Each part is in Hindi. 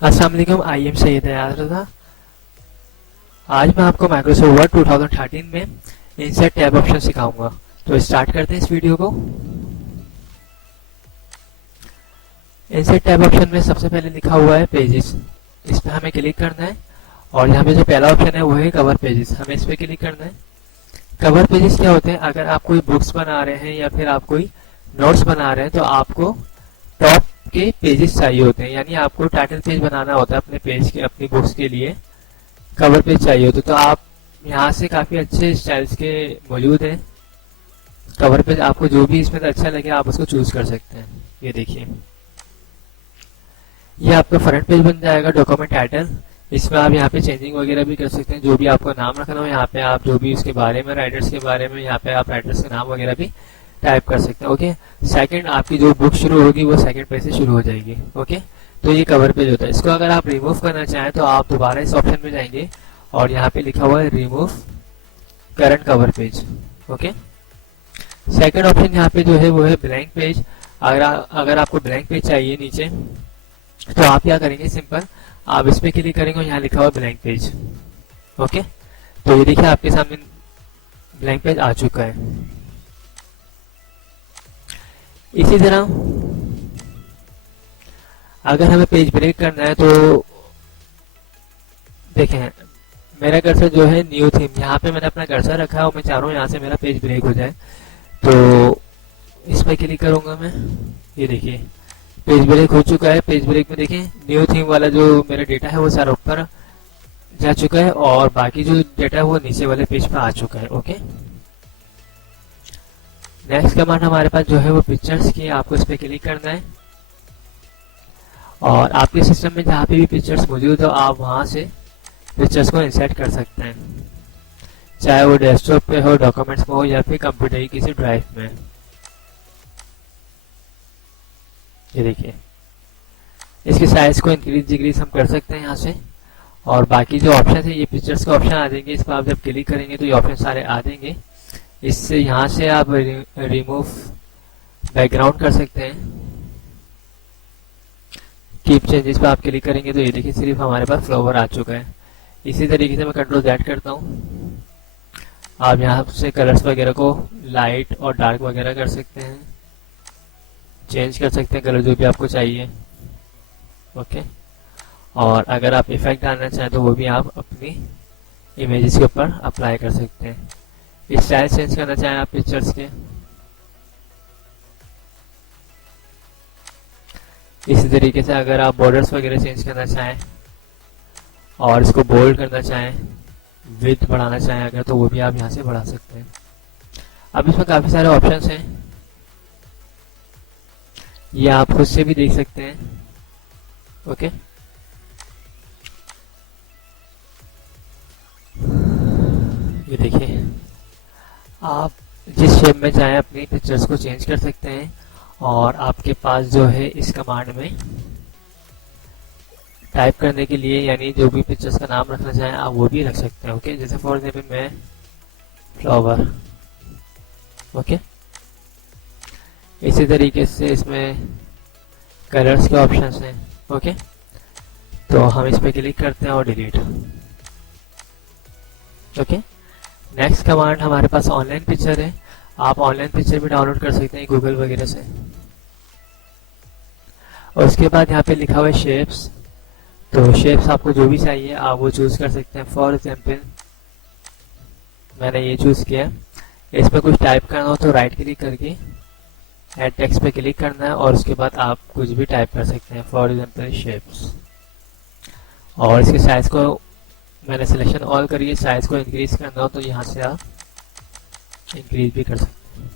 अस्सलाम वालेकुम, आई एम सैयद याद रजा। आज मैं आपको माइक्रोसॉफ्ट वर्ड 2013 में इंसर्ट टैब ऑप्शन सिखाऊंगा। तो स्टार्ट करते हैं इस वीडियो को। इंसर्ट टैब ऑप्शन में सबसे पहले लिखा हुआ है पेजेस, इस पर हमें क्लिक करना है। और यहाँ पे जो पहला ऑप्शन है वो है कवर पेजेस, हमें इस पर क्लिक करना है। कवर पेजेस क्या होते हैं? अगर आप कोई बुक्स बना रहे हैं या फिर आप कोई नोट्स बना रहे हैं तो आपको टॉप के पेजेस चाहिए होते हैं, यानी आपको टाइटल पेज बनाना होता है अपने पेज के, अपनी बुक्स के लिए कवर पेज चाहिए होते। तो आप यहाँ से काफी अच्छे स्टाइल्स के मौजूद हैं कवर पेज, आपको जो भी इसमें अच्छा लगे आप उसको चूज कर सकते हैं। ये देखिए, ये आपका फ्रंट पेज बन जाएगा डॉक्यूमेंट टाइटल। इसमें आप यहाँ पे चेंजिंग वगैरह भी कर सकते हैं, जो भी आपको नाम रखना हो यहाँ पे आप जो भी उसके बारे में, राइटर्स के बारे में, यहाँ पे आप राइटर्स के नाम वगैरह भी टाइप कर सकते हैं। ओके, सेकंड आपकी जो बुक शुरू होगी वो सेकंड पेज से शुरू हो जाएगी। ओके, तो ये कवर पेज होता है। इसको अगर आप रिमूव करना चाहें तो आप दोबारा इस ऑप्शन में जाएंगे और यहाँ पे लिखा हुआ है remove current cover page. Okay, second option यहाँ पे जो है वो है ब्लैंक पेज। अगर आपको ब्लैंक पेज चाहिए नीचे तो आप क्या करेंगे, सिंपल आप इस पे क्लिक करेंगे और यहाँ लिखा हुआ ब्लैंक पेज। ओके, तो ये देखिए आपके सामने ब्लैंक पेज आ चुका है। इसी तरह अगर हमें पेज ब्रेक करना है तो देखें, मेरा कर्सर जो है न्यू थीम, यहाँ पे मैंने अपना कर्सर रखा है और मैं चाह रहा हूँ यहाँ से मेरा पेज ब्रेक हो जाए। तो इस पर क्लिक करूंगा मैं। ये देखिए पेज ब्रेक हो चुका है। पेज ब्रेक में देखें न्यू थीम वाला जो मेरा डेटा है वो सारा ऊपर जा चुका है और बाकी जो डेटा है वो नीचे वाले पेज पर आ चुका है। ओके, नेक्स्ट कमांड हमारे पास जो है वो पिक्चर्स की, आपको इस पे क्लिक करना है और आपके सिस्टम में जहाँ पे भी पिक्चर्स मौजूद हो आप वहां से पिक्चर्स को इंसर्ट कर सकते हैं, चाहे वो डेस्कटॉप पे हो, डॉक्यूमेंट्स में हो या फिर कंप्यूटर की किसी ड्राइव में। ये देखिए, इसके साइज को इंक्रीज डिक्रीज हम कर सकते हैं यहाँ से। और बाकी जो ऑप्शन है ये पिक्चर्स का ऑप्शन आ जाएंगे, इस पर आप जब क्लिक करेंगे तो ये ऑप्शन सारे आ जाएंगे। इससे यहाँ से आप रिमूव बैकग्राउंड कर सकते हैं। कीप चेंजेस पे आप क्लिक करेंगे तो ये देखिए सिर्फ हमारे पास फ्लावर आ चुका है। इसी तरीके से मैं कंट्रोल Z करता हूँ, आप यहाँ से कलर्स वगैरह को लाइट और डार्क वगैरह कर सकते हैं, चेंज कर सकते हैं कलर जो भी आपको चाहिए। ओके, और अगर आप इफेक्ट डालना चाहें तो वो भी आप अपनी इमेजेस के ऊपर अप्लाई कर सकते हैं। स्टाइल चेंज करना चाहें आप पिक्चर्स के, इसी तरीके से अगर आप बॉर्डर्स वगैरह चेंज करना चाहें और इसको बोल्ड करना चाहें, विड्थ बढ़ाना चाहें अगर, तो वो भी आप यहाँ से बढ़ा सकते हैं। अब इसमें काफी सारे ऑप्शंस हैं, ये आप खुद से भी देख सकते हैं। ओके, ये देखिए आप जिस शेप में चाहें अपनी पिक्चर्स को चेंज कर सकते हैं और आपके पास जो है इस कमांड में टाइप करने के लिए, यानी जो भी पिक्चर्स का नाम रखना चाहें आप वो भी रख सकते हैं। ओके, जैसे फॉर एग्जाम्पल मैं फ्लावर। ओके, इसी तरीके से इसमें कलर्स के ऑप्शंस हैं। ओके, तो हम इस पे क्लिक करते हैं और डिलीट। ओके, नेक्स्ट कमांड हमारे पास ऑनलाइन पिक्चर है, आप ऑनलाइन पिक्चर भी डाउनलोड कर सकते हैं गूगल वगैरह से। और उसके बाद यहाँ पे लिखा हुआ है शेप्स, तो शेप्स आपको जो भी चाहिए आप वो चूज कर सकते हैं। फॉर एग्जाम्पल मैंने ये चूज किया, इस पर कुछ टाइप करना हो तो राइट क्लिक करके एड टेक्स्ट पे क्लिक करना है और उसके बाद आप कुछ भी टाइप कर सकते हैं, फॉर एग्जाम्पल शेप्स। और इसके साइज को मैंने सिलेक्शन ऑल करिए, साइज को इंक्रीज करना हो तो यहाँ से आप इंक्रीज भी कर सकते हैं।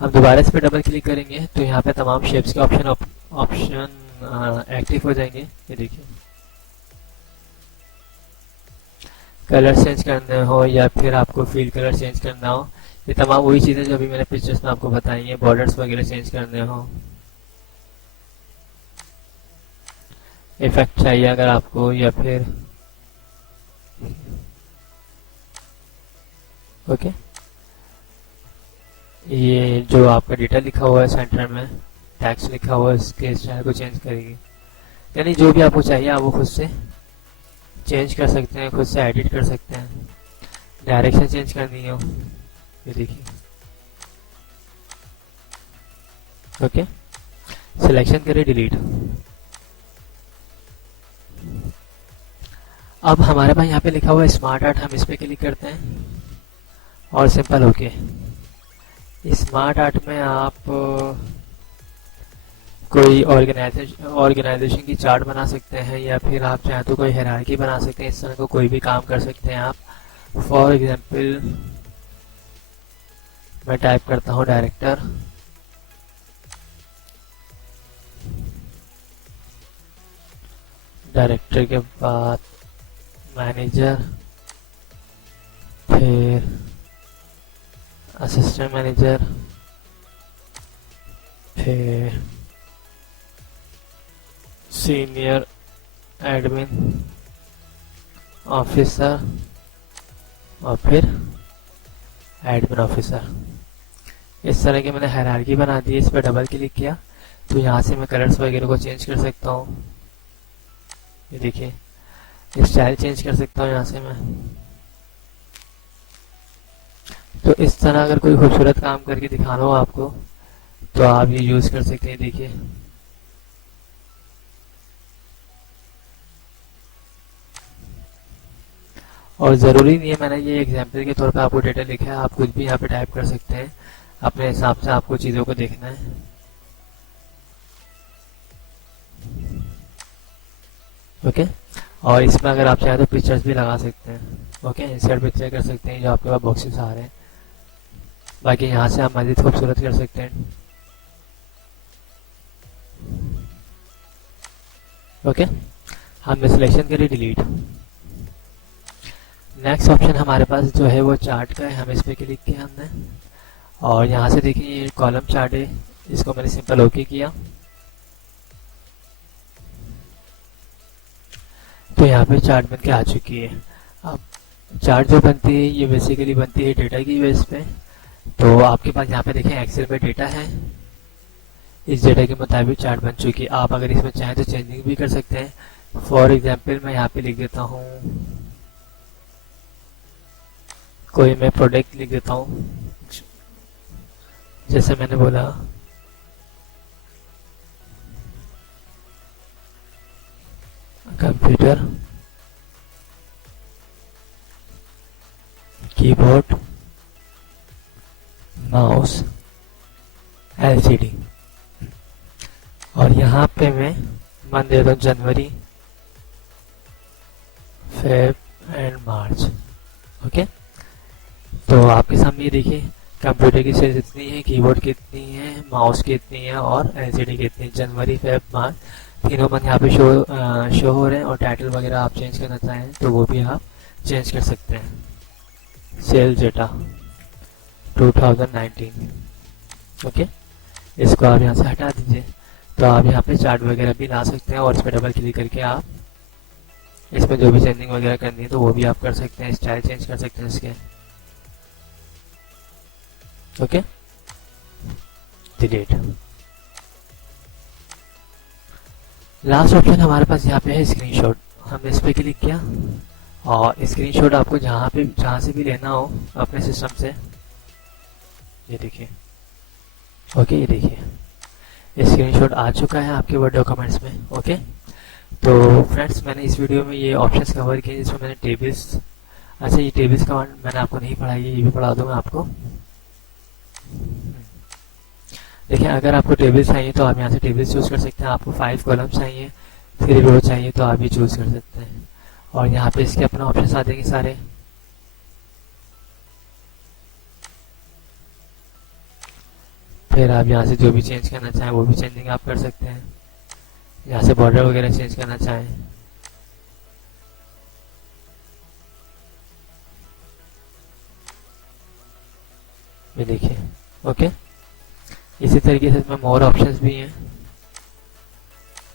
हम दोबारा इस पर डबल क्लिक करेंगे तो यहाँ पे तमाम शेप्स के ऑप्शन एक्टिव हो जाएंगे। ये देखिए, कलर चेंज करने हो या फिर आपको फील कलर चेंज करना हो, ये तमाम वही चीजें जो अभी मैंने पिक्चर्स में आपको बताई हैं। बॉर्डर्स वगैरह चेंज करने हो, इफेक्ट चाहिए अगर आपको, या फिर ओके, ये जो आपका डेटा लिखा हुआ है सेंटर में टेक्स्ट लिखा हुआ है इसके स्टाइल को चेंज करेगी। यानी जो भी आपको चाहिए आप वो खुद से चेंज कर सकते हैं, खुद से एडिट कर सकते हैं। डायरेक्शन चेंज करनी हो, ये देखिए। ओके, सिलेक्शन करें, डिलीट। अब हमारे पास यहाँ पे लिखा हुआ है स्मार्ट आर्ट, हम इस पे क्लिक करते हैं और सिंपल ओके। स्मार्ट आर्ट में आप कोई ऑर्गेनाइजेशन की चार्ट बना सकते हैं, या फिर आप चाहें तो कोई हायरार्की बना सकते हैं। इस तरह का कोई भी काम कर सकते हैं आप। फॉर एग्जांपल मैं टाइप करता हूँ डायरेक्टर, डायरेक्टर के बाद मैनेजर, फिर असिस्टेंट मैनेजर, फिर सीनियर एडमिन ऑफिसर और फिर एडमिन ऑफिसर। इस तरह की मैंने हायरार्की बना दी है। इस पर डबल क्लिक किया तो यहाँ से मैं कलर्स वगैरह को चेंज कर सकता हूँ। ये देखिए, स्टाइल चेंज कर सकता हूँ यहाँ से मैं। तो इस तरह अगर कोई खूबसूरत काम करके दिखाना हो आपको तो आप ये यूज कर सकते हैं। देखिए, और ज़रूरी नहीं है मैंने ये एग्जाम्पल के तौर पे आपको डेटा लिखा है, आप कुछ भी यहाँ पे टाइप कर सकते हैं अपने हिसाब से, आपको चीज़ों को देखना है। ओके, और इसमें अगर आप चाहें तो पिक्चर्स भी लगा सकते हैं। ओके, इंसर्ट पिक्चर कर सकते हैं जो आपके पास बॉक्सेस आ रहे हैं। बाकी यहाँ से आप मज़ीद खूबसूरत कर सकते हैं। ओके, हम सिलेक्शन करें, डिलीट। नेक्स्ट ऑप्शन हमारे पास जो है वो चार्ट का है, हम इस पर क्लिक किया हमने, और यहाँ से देखिए ये कॉलम चार्ट है, इसको मैंने सिंपल ओके किया। तो यहाँ पे चार्ट बन के आ चुकी है। अब चार्ट जो बनती है ये बेसिकली बनती है डेटा की बेस पे। तो आपके पास यहाँ पे देखें एक्सेल पे डेटा है, इस डेटा के मुताबिक चार्ट बन चुकी है। आप अगर इसमें चाहें तो चेंजिंग भी कर सकते हैं। फॉर एग्जाम्पल मैं यहाँ पे लिख देता हूँ, कोई मैं प्रोडक्ट लिख देता हूँ, जैसे मैंने बोला कंप्यूटर, कीबोर्ड, माउस, एलसीडी, और यहाँ पे मैं मान देता हूँ जनवरी, फेब एंड मार्च। ओके, तो आपके सामने ये देखिए कंप्यूटर की साइज इतनी है, कीबोर्ड की इतनी है, माउस की इतनी है और एलसीडी की इतनी। जनवरी, फेब, मार्च तीनों मंथ यहाँ पे शो हो रहे हैं। और टाइटल वगैरह आप चेंज करना चाहें तो वो भी आप चेंज कर सकते हैं। Sales data 2019। ओके, इसको आप यहाँ से हटा दीजिए। तो आप यहाँ पे चार्ट वगैरह भी ला सकते हैं और इस पर डबल क्लिक करके आप इसमें जो भी चेंजिंग वगैरह करनी है तो वो भी आप कर सकते हैं। स्टाइल चेंज कर सकते हैं इसके। Okay, delete. लास्ट ऑप्शन हमारे पास यहाँ पे है स्क्रीनशॉट। हमने इस पे क्लिक किया और स्क्रीनशॉट आपको जहाँ से भी लेना हो अपने सिस्टम से, ये देखिए। ओके, ये देखिए स्क्रीनशॉट आ चुका है आपके वर्ड डॉक्यूमेंट्स में। ओके, तो फ्रेंड्स मैंने इस वीडियो में ये ऑप्शंस कवर किए जिसमें मैंने टेबल्स, अच्छा ये टेबल्स का मैंने आपको नहीं पढ़ाई है, ये भी पढ़ा दूंगा आपको। देखिए, अगर आपको टेबल्स चाहिए तो आप यहाँ से टेबल्स चूज कर सकते हैं। आपको 5 कॉलम चाहिए, 3 रो चाहिए तो आप ये चूज कर सकते हैं। और यहाँ पे इसके अपने ऑप्शंस आ जाएंगे सारे। फिर आप यहाँ से जो भी चेंज करना चाहें वो भी चेंजिंग आप कर सकते हैं। यहाँ से बॉर्डर वगैरह चेंज करना चाहें, ये देखिए। ओके, इसी तरीके से इसमें मोर ऑप्शंस भी हैं।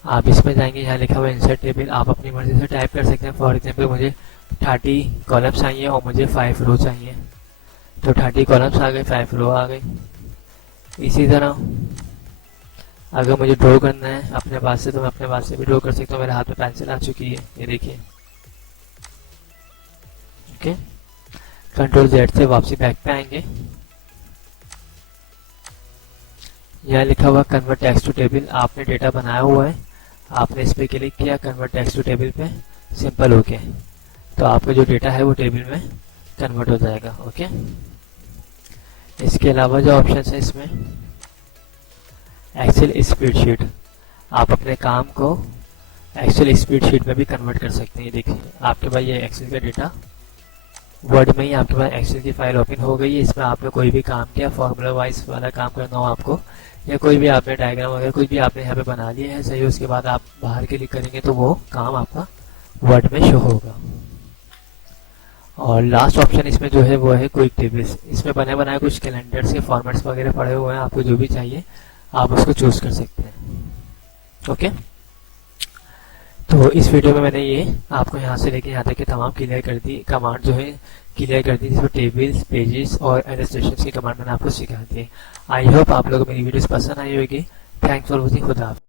आप इसमें जाएंगे, यहाँ लिखा हुआ है इंसर्ट टेबल, आप अपनी मर्जी से टाइप कर सकते हैं। फॉर एग्जांपल मुझे 30 कॉलम्स चाहिए और मुझे 5 रो चाहिए, तो 30 कॉलम्स आ गए, 5 रो आ गई। इसी तरह अगर मुझे ड्रॉ करना है अपने पास से तो मैं अपने पास से भी ड्रॉ कर सकता हूँ। मेरे हाथ में पेंसिल आ चुकी है, ये देखिए। ओके, कंट्रोल जेड से वापसी बैक पे आएंगे। यहाँ लिखा हुआ कन्वर्ट टेक्स्ट टू टेबल, आपने डेटा बनाया हुआ है, आपने इस पे क्लिक किया कन्वर्ट टेक्स्ट टू टेबल पे, सिंपल ओके, तो आपका जो डेटा है वो टेबल में कन्वर्ट हो जाएगा। ओके, इसके अलावा जो ऑप्शन है इसमें एक्सेल स्प्रेडशीट, आप अपने काम को एक्सेल स्प्रेडशीट में भी कन्वर्ट कर सकते हैं। देखिए आपके पास ये एक्सेल का डेटा वर्ड में ही आपके पास एक्सेल की फाइल ओपन हो गई है। इसमें आपने कोई भी काम किया, फॉर्मूला वाइज वाला काम करना हो आपको, या कोई भी आपने डायग्राम वगैरह कुछ भी आपने यहाँ पे बना लिया है सही, उसके बाद आप बाहर क्लिक करेंगे तो वो काम आपका वर्ड में शो होगा। और लास्ट ऑप्शन इसमें जो है वो है क्विक टेबल्स, इसमें बने बनाए कुछ कैलेंडर्स के फॉर्मेट्स वगैरह पड़े हुए हैं, आपको जो भी चाहिए आप उसको चूज कर सकते हैं। ओके, तो इस वीडियो में मैंने ये आपको यहाँ से लेके यहाँ तक के तमाम क्लियर कर दी, कमांड जो है क्लियर कर दी, जिसमें टेबल्स, पेजेस और इलस्ट्रेशंस की कमांड मैंने आपको सिखा दी। आई होप आप लोगों को मेरी वीडियोस पसंद आई होगी। थैंक्स फॉर वॉचिंग, खुदा हाफिज़।